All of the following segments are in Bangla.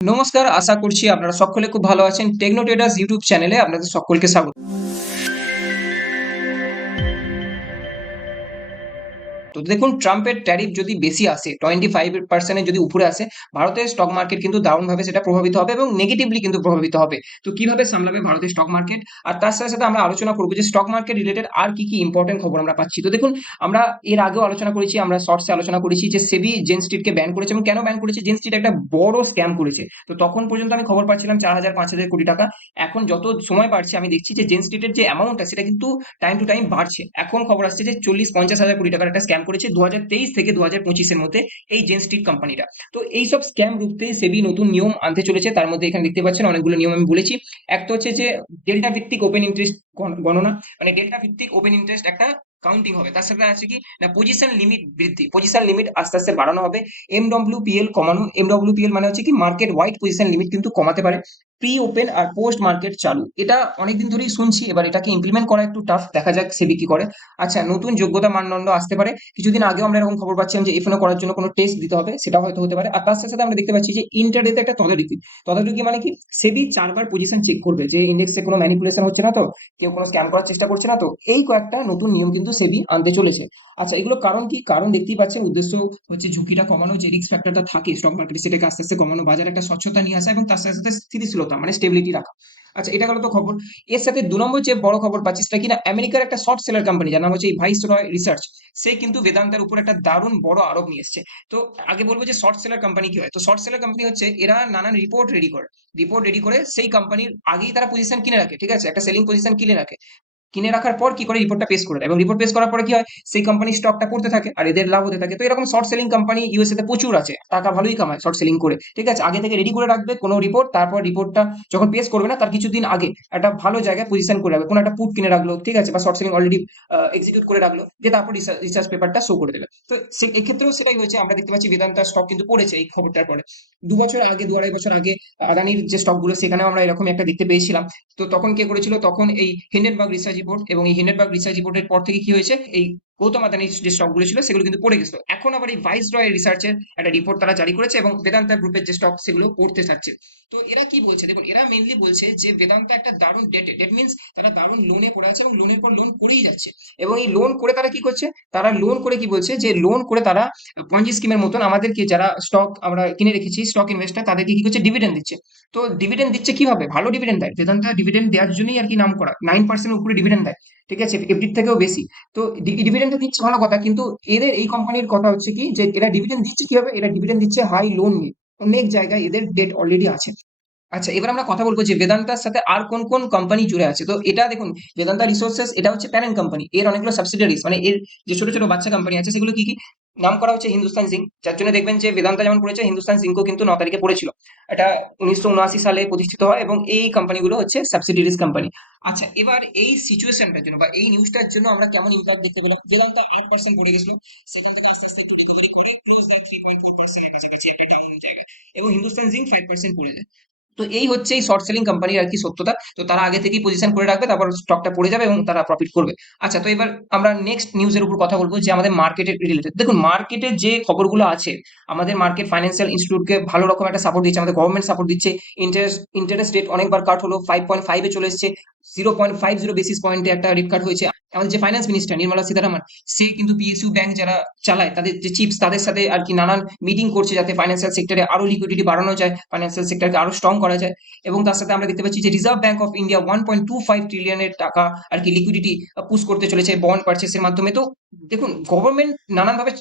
নমস্কার, আশা করছি আপনারা সকলে খুব ভালো আছেন। টেকনো ট্রেডার্স ইউটিউব চ্যানেলে আপনাদের সকলকে স্বাগত। তো দেখুন, ট্রাম্পের ট্যারিফ যদি বেশি আসে, 25% এর যদি উপরে আসে, ভারতের স্টক মার্কেট কিন্তু দারুণভাবে সেটা প্রভাবিত হবে এবং নেগেটিভলি কিন্তু প্রভাবিত হবে। তো কিভাবে সামলাবে ভারতের স্টক মার্কেট? আর তার সাথে, সাথে আমরা আলোচনা করব যে স্টক মার্কেট রিলেটেড আর কি ইম্পোর্টেন্ট খবর আমরা পাচ্ছি। তো দেখুন, আমরা এর আগেও আলোচনা করেছি, আমরা শর্টসে আলোচনা করেছি যে সেবি জেন স্ট্রিটকে ব্যান করেছে এবং কেন ব্যান করেছে? জেন স্ট্রিট একটা বড় স্ক্যাম করেছে। তো তখন পর্যন্ত আমি খবর পাচ্ছিলাম ৪,০০০ ৫,০০০ কোটি টাকা। এখন যত সময় বাড়ছে আমি দেখছি যে জেন স্ট্রিটের যে অ্যামাউন্টটা সেটা কিন্তু টাইম টু টাইম বাড়ছে। এখন খবর আসছে যে ৪০-৫০ হাজার কোটি টাকার একটা স্ক্যাম করেছে ২০২৩ থেকে ২০২৫ এর মধ্যে এই জেন স্ট্রিট কোম্পানিটা। তো এইসব স্ক্যাম রুখতে সেবি নতুন নিয়ম আনতে চলেছে। তার মধ্যে এখানে দেখতে পাচ্ছেন অনেকগুলো নিয়ম আমি বলেছি। একটা হচ্ছে যে ডেল্টা ভিত্তিক ওপেন ইন্টারেস্ট গণনা, মানে ডেল্টা ভিত্তিক ওপেন ইন্টারেস্ট একটা কাউন্টিং হবে। তার সাথে আছে কি না, পজিশন লিমিট বৃদ্ধি, পজিশন লিমিট আস্তে আস্তে বাড়ানো হবে। এমডব্লিউপিএল কমানো, এমডব্লিউপিএল মানে হচ্ছে কি মার্কেট ওয়াইড পজিশন লিমিট কিন্তু কমাতে পারে। প্রি ওপেন আর পোস্ট মার্কেট চালু, এটা অনেকদিন ধরেই শুনছি, এবার এটাকে ইমপ্লিমেন্ট করা একটু টাফ, দেখা যাক সেবি কি করে। আচ্ছা, নতুন যোগ্যতা মানদণ্ড আসতে পারে। কিছুদিন আগেও আমরা এরকম খবর পাচ্ছিলাম যে এফএনও করার জন্য কোনো টেস্ট দিতে হবে, সেটা হয়তো হতে পারে। আর তার সাথে সাথে আমরা দেখতে পাচ্ছি যে ইন্টারডেতে একটা তদারকি, তদারকি মানে কি, সেবি ৪ বার পজিশন চেক করবে যে ইন্ডেক্সে কোনো ম্যানিপুলেশন হচ্ছে না তো, কেউ কোনো স্ক্যাম করার চেষ্টা করছে না তো। এই কয়েকটা নতুন নিয়ম কিন্তু সেবি আনতে চলেছে। আচ্ছা, এগুলো কারণ কি? কারণ দেখতেই পাচ্ছেন, উদ্দেশ্য হচ্ছে ঝুঁকিটা কমানো, যে রিস্ক ফ্যাক্টরটা থাকে স্টক মার্কেটে সেটাকে আস্তে আস্তে কমানো, বাজারে একটা স্বচ্ছতা নিয়ে আসা এবং তার সাথে সাথে স্থিতিশীলতা মানে স্টেবিলিটি রাখা। আচ্ছা, এটা গেল তো খবর। এর সাথে ২ নম্বর যে বড় খবর পাচ্ছি সেটা কিনা, আমেরিকার একটা শর্ট সেলার কোম্পানি যার নাম হচ্ছে ভাইসরয় রিসার্চ, সে কিন্তু বেদান্তের উপর একটা দারুণ বড় আরোপ নিয়ে এসছে। তো আগে বলবো যে শর্ট সেলার কোম্পানি কি হয়। তো শর্ট সেলার কোম্পানি হচ্ছে এরা নানান রিপোর্ট রেডি করে, রিপোর্ট রেডি করে সেই কোম্পানির আগেই তারা পজিশন কিনে রাখে, ঠিক আছে, একটা সেলিং পজিশন কিনে রাখে। কিনে রাখার পর কি করে, রিপোর্টটা পেশ করে দেয় এবং রিপোর্ট পেশ করার পরে কি হয়, সেই কোম্পানির স্টকটা পড়তে থাকে আর এদের লাভ হতে থাকে। তো এরকম শর্ট সেলিং কোম্পানি ইউএসএ তে প্রচুর আছে, টাকা ভালোই কামায় শর্ট সেলিং করে, ঠিক আছে। আগে থেকে রেডি করে রাখবে কোনো রিপোর্ট, তারপর রিপোর্টটা যখন পেশ করবে না তার কিছুদিন আগে একটা ভালো জায়গায় পজিশন করে রাখবে, কোনো একটা পুট কিনে রাখলো, ঠিক আছে, বা শর্ট সেলিং অলরেডি এক্সিকিউট করে রাখলো, যে তারপর রিসার্চ পেপারটা শো করে দেবে। তো এক্ষেত্রেও সেটাই হয়েছে, আমরা দেখতে পাচ্ছি বেদান্তার স্টক কিন্তু পড়েছে এই খবরটার পরে। ২ বছর আগে, ২-২.৫ বছর আগে আদানির যে স্টকগুলো সেখানেও আমরা এরকম একটা দেখতে পেয়েছিলাম। তো তখন কে করেছিল, তখন এই হিন্ডেনবার্গ রিসার্চ রিপোর্ট, এবং এই হিন্ডেনবার্গ রিসার্চ রিপোর্টের পর থেকে কি হয়েছে, এই গৌতম আদানির যে স্টকগুলো ছিল সেগুলো কিন্তু পড়ে গেছিল। এখন আবার এই ভাইস রয় রিসার্চের একটা রিপোর্ট তারা জারি করেছে এবং বেদান্তা গ্রুপের যে স্টক সেগুলো পড়তে থাকছে। তো এরা কি বলছে দেখুন, এরা মেইনলি বলছে যে বেদান্তা একটা দারুণ ডেটে, ডেট মিনস তারা দারুণ লোনে পড়ে আছে এবং লোনের পর লোন করেই যাচ্ছে। এবং এই লোন করে তারা কি করছে, তারা লোন করে কি বলছে, যে লোন করে তারা পঞ্জি স্কিমের মতন আমাদেরকে, যারা স্টক আমরা কিনে রেখেছি স্টক ইনভেস্টর, তাদেরকে কি করছে, ডিভিডেন্ড দিচ্ছে। তো ডিভিডেন্ড দিচ্ছে কিভাবে, ভালো ডিভিডেন্ড দেয়, বেদান্তা ডিভিডেন্ড দেওয়ার জন্যই আর কি নাম করা, 9% উপরে ডিভিডেন্ড দেয়, ঠিক আছে, এফডির থেকেও বেশি। তো ডিভিডেন্ড দিচ্ছে ভালো কথা, কিন্তু এদের এই কোম্পানির কথা হচ্ছে কি, যে এরা ডিভিডেন্ড দিচ্ছে কিভাবে, এরা ডিভিডেন্ড দিচ্ছে হাই লোন নিয়ে। অনেক জায়গায় এদের ডেট অলরেডি আছে। আচ্ছা, এবার আমরা কথা বলবো যে বেদান্তার সাথে আর কোন কোন কোম্পানি জুড়ে আছে। তো এটা দেখুন, বেদান্তা রিসোর্সেস এটা হচ্ছে প্যারেন্ট কোম্পানি, এর অনেকগুলো সাবসিডিয়ারিজ মানে এর যে ছোট ছোট বাচ্চা কোম্পানি আছে সেগুলো কি কি, নাম করা হচ্ছে হিন্দুস্তান জিঙ্ক, যার জন্য দেখবেন যে বেদান্তা যেমন পড়েছে, হিন্দুস্তান জিঙ্কও কিন্তু ৯ তারিখে পড়েছিল। এটা ১৯৭৯ সালে প্রতিষ্ঠিত হয় এবং এই কোম্পানিগুলো হচ্ছে সাবসিডিয়ারিজ কোম্পানি। আচ্ছা, এবার এই সিচুয়েশনটার জন্য বা এই নিউজটার জন্য আমরা কেমন ইম্প্যাক্ট দেখতে পেলাম, বেদান্তা ৮% পড়ে গেছিল, সেখান থেকে আস্তে আস্তে একটু রিকভারি করে ক্লোজ দ্যাট 3.4% এর কাছাকাছি একটা ডাউন জায়গায়, এবং হিন্দুস্তান জিঙ্ক 5% পড়ে যায়। তো এই হচ্ছে এই শর্ট সেলিং কোম্পানির আর কি সত্যতা। তো তারা আগে থেকেই পজিশন করে রাখবে, তারপর স্টকটা পড়ে যাবে এবং তারা প্রফিট করবে। আচ্ছা, তো এবার আমরা নেক্সট নিউজের উপর কথা বলবো, যে আমাদের মার্কেটের রিলেটেড। দেখুন, মার্কেটের যে খবরগুলো আছে, আমাদের মার্কেট ফাইন্যান্সিয়াল ইনস্টিটিউটকে ভালো রকম একটা সাপোর্ট দিচ্ছে, আমাদের গভর্নমেন্ট সাপোর্ট দিচ্ছে। ইন্টারেস্ট রেট অনেকবার কাট হলো, 5.5 চলে এসেছে, 0.50 বেসিস পয়েন্টে একটা রেট কাট হয়েছে। আমাদের যে ফাইন্যান্স মিনিস্টার নির্মলা সীতারামন, সে কিন্তু পিএসইউ ব্যাংক যারা চালায় তাদের যে চিপস, তাদের সাথে আর কি নানান মিটিং করছে, যাতে ফাইন্যান্সিয়াল সেক্টরে আরো লিকুইডিটি বাড়ানো যায়, ফাইন্যান্সিয়াল সেক্টরকে আরো স্ট্রং করা যায়। এবং তার সাথে আমরা দেখতে পাচ্ছি যে রিজার্ভ ব্যাংক অফ ইন্ডিয়া 1.25 ট্রিলিয়নের টাকা আর কি লিকুইডিটি পুশ করতে চলেছে বন্ড পারচেসের মাধ্যমে। তো দেখুন, গভর্নমেন্ট নানানভাবে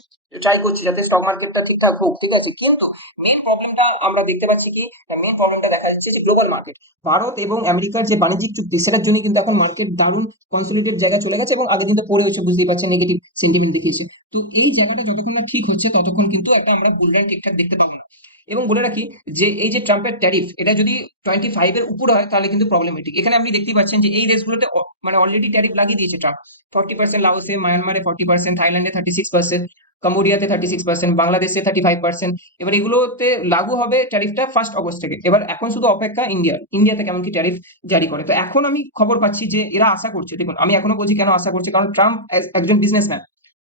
ট্রাই করছে যাতে স্টক মার্কেটটা ঠিকঠাক হোক, ঠিক আছে, কিন্তু মেন প্রবলেমটা আমরা দেখতে পাচ্ছি কি, মেন প্রবলেমটা দেখা যাচ্ছে যে গ্লোবাল মার্কেট, ভারত এবং আমেরিকার যে বাণিজ্যিক চুক্তি সেটার জন্য কিন্তু এখন মার্কেট দারুণ কনসোলিডেটেড জায়গায় চলে গেছে এবং আগের দিন তো পড়ে হচ্ছে, বুঝতেই পারছেন, নেগেটিভ সেন্টিমেন্ট দেখিয়েছে। তো এই জায়গাটা যতক্ষণ না ঠিক হচ্ছে ততক্ষণ কিন্তু একটা আমরা বুলরান ঠিকঠাক দেখতে পাবো না। এবং বলে রাখি যে এই যে ট্রাম্পের ট্যারিফ, এটা যদি 25 এর উপরে হয় তাহলে কিন্তু প্রবলেমেটিক। এখানে আপনি দেখতেই পাচ্ছেন যে এই দেশগুলোতে মানে অলরেডি ট্যারিফ লাগিয়ে দিয়েছে ট্রাম্প। 40%, লাওসে, মায়ানমারে 40%, থাইল্যান্ডে 36%, কম্বোডিয়াতে 36%, বাংলাদেশে 35%। এবার এগুলোতে লাগু হবে ট্যারিফটা 1 আগস্ট থেকে। এবার এখন শুধু অপেক্ষা ইন্ডিয়াতে কেমন কি ট্যারিফ জারি করে। তো এখন আমি খবর পাচ্ছি যে এরা আশা করছে, দেখুন আমি এখনো বলছি কেন আশা করছে, কারণ ট্রাম্প একজন বিজনেসম্যান,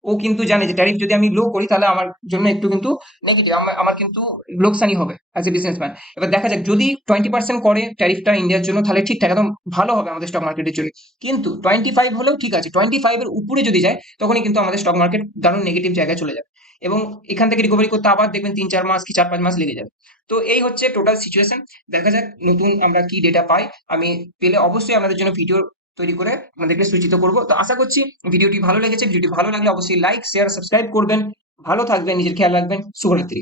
ও কিন্তু জানে যে ট্যারিফ যদি আমি লো করি তাহলে আমার জন্য একটু কিন্তু নেগেটিভ, আমার কিন্তু লোকসানই হবে অ্যাজ এ বিজনেসম্যান। এবার দেখা যাক যদি 20% করে ট্যারিফটা ইন্ডিয়ার জন্য তাহলে ঠিকঠাক একদম ভালো হবে আমাদের স্টক মার্কেটের জন্য। কিন্তু 25 হলেও ঠিক আছে, 25 এর উপরে যদি যায় তখনই কিন্তু আমাদের স্টক মার্কেট দারুণ নেগেটিভ জায়গায় চলে যাবে, এবং এখান থেকে রিকভারি করতে আবার দেখবেন 3-4 মাস কি 4-5 মাস লেগে যাবে। তো এই হচ্ছে টোটাল সিচুয়েশন। দেখা যাক নতুন আমরা কি ডেটা পাই। আমি পেলে অবশ্যই আপনাদের জন্য ভিডিও তৈরি করে আপনাদেরকে সূচিত করবো। তো আশা করছি ভিডিওটি ভালো লেগেছে। ভিডিওটি ভালো লাগলে অবশ্যই লাইক শেয়ার সাবস্ক্রাইব করবেন। ভালো থাকবেন, নিজের খেয়াল রাখবেন। শুভরাত্রি।